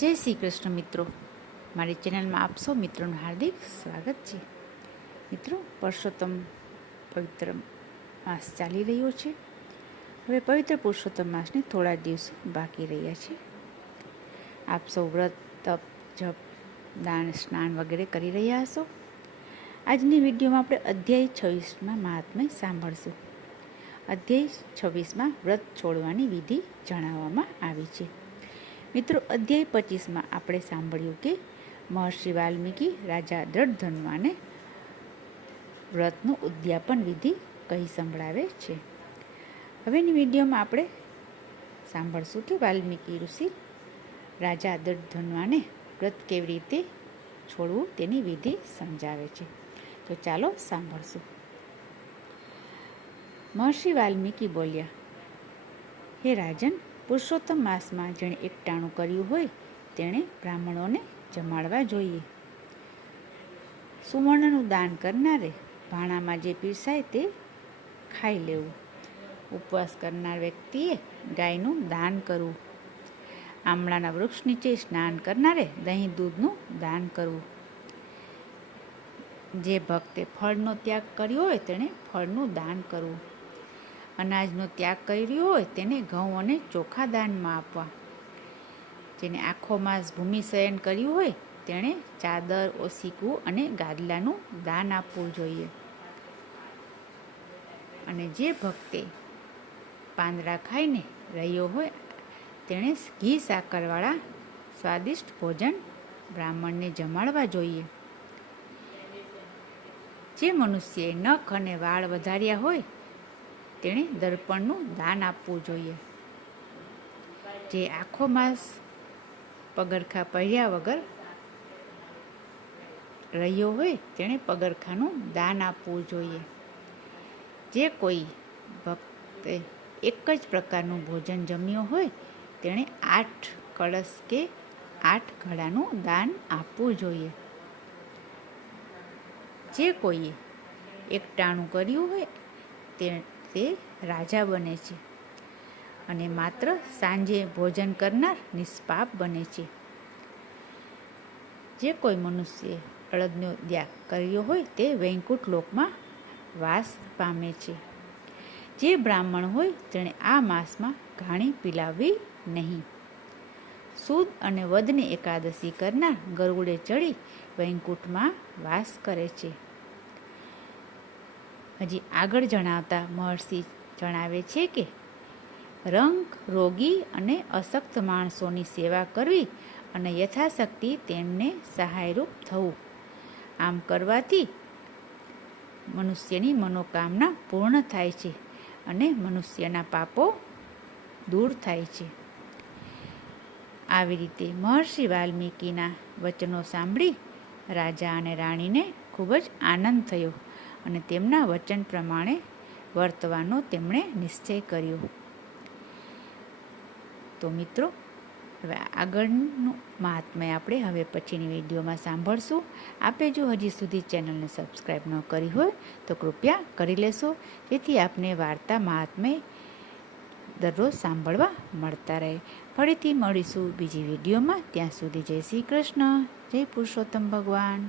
જય શ્રી કૃષ્ણ મિત્રો, મારી ચેનલમાં આપ સૌ મિત્રોનું હાર્દિક સ્વાગત છે. મિત્રો, પુરુષોત્તમ પવિત્ર માસ ચાલી રહ્યો છે. હવે પવિત્ર પુરુષોત્તમ માસને થોડા દિવસો બાકી રહ્યા છે. આપ સૌ વ્રત, તપ, જપ, દાન, સ્નાન વગેરે કરી રહ્યા હશો. આજની વિડીયોમાં આપણે અધ્યાય 26માં મહાત્મ્ય સાંભળશું. અધ્યાય 26માં વ્રત છોડવાની વિધિ જણાવવામાં આવી છે. મિત્રો, અધ્યાય 25માં આપણે સાંભળ્યું કે મહર્ષિ વાલ્મીકી રાજા દ્રઢધન્વાને વ્રતનું ઉદ્યાપન વિધિ કહી સંભળાવે છે. હવેની વિડીયોમાં આપણે સાંભળશું કે વાલ્મીકી ઋષિ રાજા દ્રઢધન્વાને વ્રત કેવી રીતે છોડવું તેની વિધિ સમજાવે છે. તો ચાલો સાંભળશું. મહર્ષિ વાલ્મીકી બોલ્યા, હે રાજન, પુરુષોત્તમ માસમાં જેણે એકટાણું કર્યું હોય તેણે બ્રાહ્મણોને જમાડવા જોઈએ. સુવર્ણનું દાન કરનારે ભાણામાં જે પીરસાય તે ખાઈ લેવું. ઉપવાસ કરનાર વ્યક્તિએ ગાયનું દાન કરવું. આમળાના વૃક્ષ નીચે સ્નાન કરનારે દહીં દૂધનું દાન કરવું. જે ભક્તે ફળનો ત્યાગ કર્યો હોય તેણે ફળનું દાન કરવું. અનાજનો ત્યાગ કર્યો હોય તેને ઘઉં અને ચોખા દાનમાં આપવા. જેને આખો માસ ભૂમિશયન કર્યું હોય તેણે ચાદર, ઓશીકું અને ગાદલાનું દાન આપવું જોઈએ. અને જે ભક્તે પાંદડા ખાઈને રહ્યો હોય તેણે ઘી સાકરવાળા સ્વાદિષ્ટ ભોજન બ્રાહ્મણને જમાડવા જોઈએ. જે મનુષ્યએ નખ અને વાળ વધાર્યા હોય તેણે દર્પણનું દાન આપવું જોઈએ. જે આખો માસ પગરખા પહેર્યા વગર રહ્યો હોય તેણે પગરખાનું દાન આપવું જોઈએ. જે કોઈ ભક્તે એક જ પ્રકારનું ભોજન જમ્યું હોય તેણે 8 કળશ કે 8 ઘડાનું દાન આપવું જોઈએ. જે કોઈએ એકટાણું કર્યું હોય તે રાજા બને છે અને માત્ર સાંજે ભોજન કરનાર નિષ્પાપ બને છે. જે કોઈ મનુષ્યએ અડદનો ત્યાગ કર્યો હોય તે વૈકુંઠ લોકમાં વાસ પામે છે. જે બ્રાહ્મણ હોય તેણે આ માસમાં ઘાણી પીલાવવી નહીં. સુદ અને વદની એકાદશી કરનાર ગરુડે ચડી વૈકુંઠમાં વાસ કરે છે. હજી આગળ જણાવતા મહર્ષિ જણાવે છે કે રંગ, રોગી અને અશક્ત માણસોની સેવા કરવી અને યથાશક્તિ તેમને સહાયરૂપ થવું. આમ કરવાથી મનુષ્યની મનોકામના પૂર્ણ થાય છે અને મનુષ્યના પાપો દૂર થાય છે. આવી રીતે મહર્ષિ વાલ્મીકીના વચનો સાંભળી રાજા અને રાણીને ખૂબ જ આનંદ થયો અને તેમના વચન પ્રમાણે વર્તવાનો તેમણે નિશ્ચય કર્યો. તો મિત્રો, હવે આગળનું મહાત્મ્ય આપણે હવે પછીની વિડીયોમાં સાંભળશું. આપે જો હજી સુધી ચેનલને સબસ્ક્રાઈબ ન કરી હોય તો કૃપયા કરી લેશો, જેથી આપને વાર્તા મહાત્મ્ય દરરોજ સાંભળવા મળતા રહે. ફરીથી મળીશું બીજી વિડીયોમાં. ત્યાં સુધી જય શ્રી કૃષ્ણ, જય પુરુષોત્તમ ભગવાન.